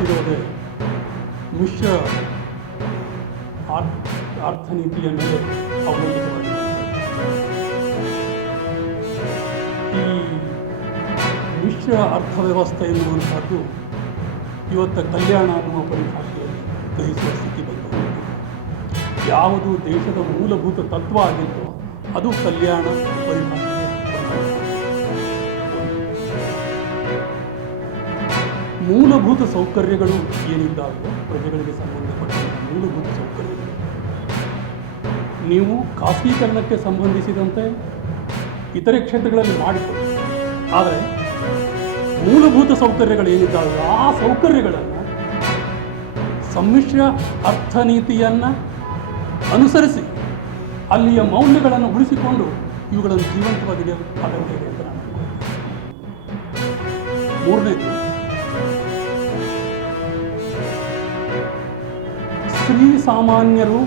ವಿರೋಧ ಮಿಶ್ರ ಅರ್ಥನೀತಿಯ ಮೇಲೆ ಅವಲಂಬಿತವಾಗಿದೆ. ಈ ಮಿಶ್ರ ಅರ್ಥವ್ಯವಸ್ಥೆ ಎನ್ನುವಂಥದ್ದು ಇವತ್ತು ಕಲ್ಯಾಣ ಅನ್ನುವ ಪರಿಭಾಷೆಯಲ್ಲಿ ಗ್ರಹಿಸುವ ಸ್ಥಿತಿ ಬಂತು. ಯಾವುದು ದೇಶದ ಮೂಲಭೂತ ತತ್ವ ಆಗಿತ್ತು ಅದು ಕಲ್ಯಾಣ ಪರಿಭಾಷೆ. ಮೂಲಭೂತ ಸೌಕರ್ಯಗಳು ಏನಿದ್ದಾವೆ ಪ್ರಜೆಗಳಿಗೆ ಸಂಬಂಧಪಟ್ಟ ಮೂಲಭೂತ ಸೌಕರ್ಯಗಳು, ನೀವು ಖಾಸಗೀಕರಣಕ್ಕೆ ಸಂಬಂಧಿಸಿದಂತೆ ಇತರೆ ಕ್ಷೇತ್ರಗಳಲ್ಲಿ ಮಾಡಿಕೊಳ್ಳಿ, ಆದರೆ ಮೂಲಭೂತ ಸೌಕರ್ಯಗಳೇನಿದ್ದಾವೆ ಆ ಸೌಕರ್ಯಗಳನ್ನು ಸಮ್ಮಿಶ್ರ ಅರ್ಥನೀತಿಯನ್ನು ಅನುಸರಿಸಿ ಅಲ್ಲಿಯ ಮೌಲ್ಯಗಳನ್ನು ಉಳಿಸಿಕೊಂಡು ಇವುಗಳನ್ನು ಜೀವಂತವಾಗಿದೆ ಆಗಬೇಕು ಅಂತ ನಾನು ಮೂರನೇದು, ಶ್ರೀ ಸಾಮಾನ್ಯರು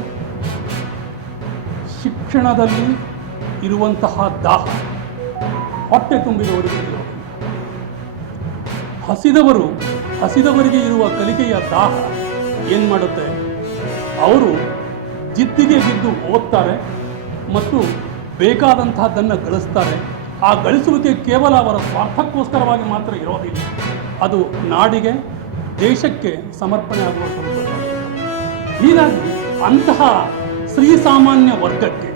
ಶಿಕ್ಷಣದಲ್ಲಿ ಇರುವಂತಹ ದಾಹ ಹೊಟ್ಟೆ ತುಂಬಿದವರಿಗೆ ಇರೋದು, ಹಸಿದವರಿಗೆ ಇರುವ ಕಲಿಕೆಯ ದಾಹ ಏನು ಮಾಡುತ್ತೆ, ಅವರು ಜಿದ್ದಿಗೆ ಬಿದ್ದು ಓದ್ತಾರೆ ಮತ್ತು ಬೇಕಾದಂತಹದ್ದನ್ನು ಗಳಿಸ್ತಾರೆ. ಆ ಗಳಿಸುವಿಕೆ ಕೇವಲ ಅವರ ಸ್ವಾರ್ಥಕ್ಕೋಸ್ಕರವಾಗಿ ಮಾತ್ರ ಇರೋದಿಲ್ಲ, ಅದು ನಾಡಿಗೆ ದೇಶಕ್ಕೆ ಸಮರ್ಪಣೆ ಆಗುವ ಸಂಪರ್ಕ. ಹೀಗಾಗಿ ಅಂತಹ ಶ್ರೀಸಾಮಾನ್ಯ ವರ್ಗಕ್ಕೆ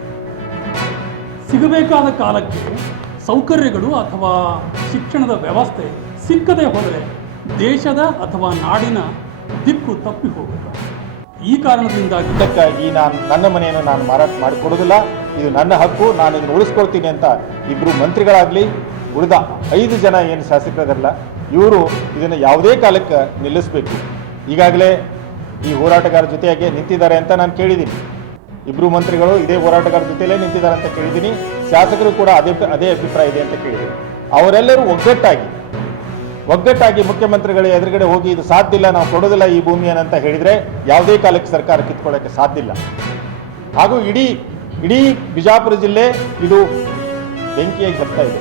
ಸಿಗಬೇಕಾದ ಕಾಲಕ್ಕೆ ಸೌಕರ್ಯಗಳು ಅಥವಾ ಶಿಕ್ಷಣದ ವ್ಯವಸ್ಥೆ ಸಿಕ್ಕದೆ ಹೋದರೆ ದೇಶದ ಅಥವಾ ನಾಡಿನ ದಿಕ್ಕು ತಪ್ಪಿ ಹೋಗುತ್ತೆ. ಈ ಕಾರಣದಿಂದಾಗಿ ಇದಕ್ಕಾಗಿ ನನ್ನ ಮನೆಯನ್ನು ನಾನು ಮಾರಾಟ ಮಾಡಿಕೊಡೋದಿಲ್ಲ, ಇದು ನನ್ನ ಹಕ್ಕು, ನಾನು ಇದನ್ನು ಉಳಿಸ್ಕೊಳ್ತೀನಿ ಅಂತ ಇಬ್ಬರು ಮಂತ್ರಿಗಳಾಗಲಿ ಉಳಿದ 5 ಜನ ಏನು ಶಾಸಕರಲ್ಲ ಇವರು ಇದನ್ನು ಯಾವುದೇ ಕಾಲಕ್ಕೆ ನಿಲ್ಲಿಸಬೇಕು. ಈಗಾಗಲೇ ಈ ಹೋರಾಟಗಾರ ಜೊತೆಯಾಗಿ ನಿಂತಿದ್ದಾರೆ ಅಂತ ನಾನು ಕೇಳಿದ್ದೀನಿ. ಇಬ್ಬರು ಮಂತ್ರಿಗಳು ಇದೇ ಹೋರಾಟಗಾರ ಜೊತೆಯಲ್ಲೇ ನಿಂತಿದ್ದಾರೆ ಅಂತ ಕೇಳಿದ್ದೀನಿ. ಶಾಸಕರು ಕೂಡ ಅದೇ ಅಭಿಪ್ರಾಯ ಇದೆ ಅಂತ ಕೇಳಿದ್ದೀನಿ. ಅವರೆಲ್ಲರೂ ಒಗ್ಗಟ್ಟಾಗಿ ಮುಖ್ಯಮಂತ್ರಿಗಳ ಎದುರುಗಡೆ ಹೋಗಿ ಇದು ಸಾಧ್ಯ ಇಲ್ಲ, ನಾವು ಕೊಡೋದಿಲ್ಲ ಈ ಭೂಮಿಯನ್ನು ಅಂತ ಹೇಳಿದರೆ ಯಾವುದೇ ಕಾಲಕ್ಕೆ ಸರ್ಕಾರ ಕಿತ್ಕೊಳ್ಳೋಕ್ಕೆ ಸಾಧ್ಯ ಇಲ್ಲ. ಹಾಗೂ ಇಡೀ ಬಿಜಾಪುರ ಜಿಲ್ಲೆ ಇದು ಬೆಂಕಿಯಾಗಿ ಹತ್ತಾ ಇದೆ,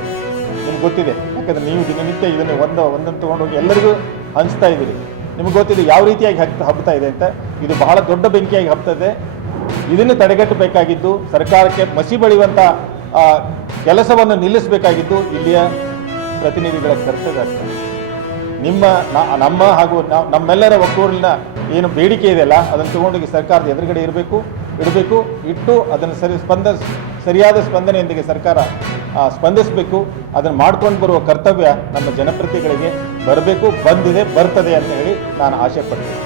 ನಿಮ್ಗೆ ಗೊತ್ತಿದೆ. ಯಾಕಂದರೆ ನೀವು ದಿನನಿತ್ಯ ಇದನ್ನು ಒಂದನ್ನು ತೊಗೊಂಡೋಗಿ ಎಲ್ಲರಿಗೂ ಹಂಚ್ತಾ ಇದ್ದೀರಿ. ನಿಮ್ಗೆ ಗೊತ್ತಿದೆ ಯಾವ ರೀತಿಯಾಗಿ ಹಬ್ತಾ ಇದೆ ಅಂತ. ಇದು ಬಹಳ ದೊಡ್ಡ ಬೆಂಕಿಯಾಗಿ ಹಬ್ತದೆ. ಇದನ್ನು ತಡೆಗಟ್ಟಬೇಕಾಗಿದ್ದು ಸರ್ಕಾರಕ್ಕೆ ಮಸಿ ಬಳಿಯುವಂಥ ಕೆಲಸವನ್ನು ನಿಲ್ಲಿಸಬೇಕಾಗಿದ್ದು ಇಲ್ಲಿಯ ಪ್ರತಿನಿಧಿಗಳ ಕರ್ತವ್ಯ ಆಗ್ತದೆ. ನಮ್ಮ ಹಾಗೂ ನಮ್ಮೆಲ್ಲರ ಒಕ್ಕೂರಿನ ಏನು ಬೇಡಿಕೆ ಇದೆಯಲ್ಲ ಅದನ್ನು ತಗೊಂಡೋಗಿ ಸರ್ಕಾರದ ಎದುರುಗಡೆ ಇಟ್ಟು ಅದನ್ನು ಸರಿಯಾದ ಸ್ಪಂದನೆಯೊಂದಿಗೆ ಸರ್ಕಾರ ಸ್ಪಂದಿಸಬೇಕು. ಅದನ್ನು ಮಾಡ್ಕೊಂಡು ಬರುವ ಕರ್ತವ್ಯ ನಮ್ಮ ಜನಪ್ರತಿನಿಧಿಗಳಿಗೆ ಬರಬೇಕು, ಬರ್ತದೆ ಅಂತ ಹೇಳಿ ನಾನು ಆಸೆ ಪಡ್ತೀನಿ.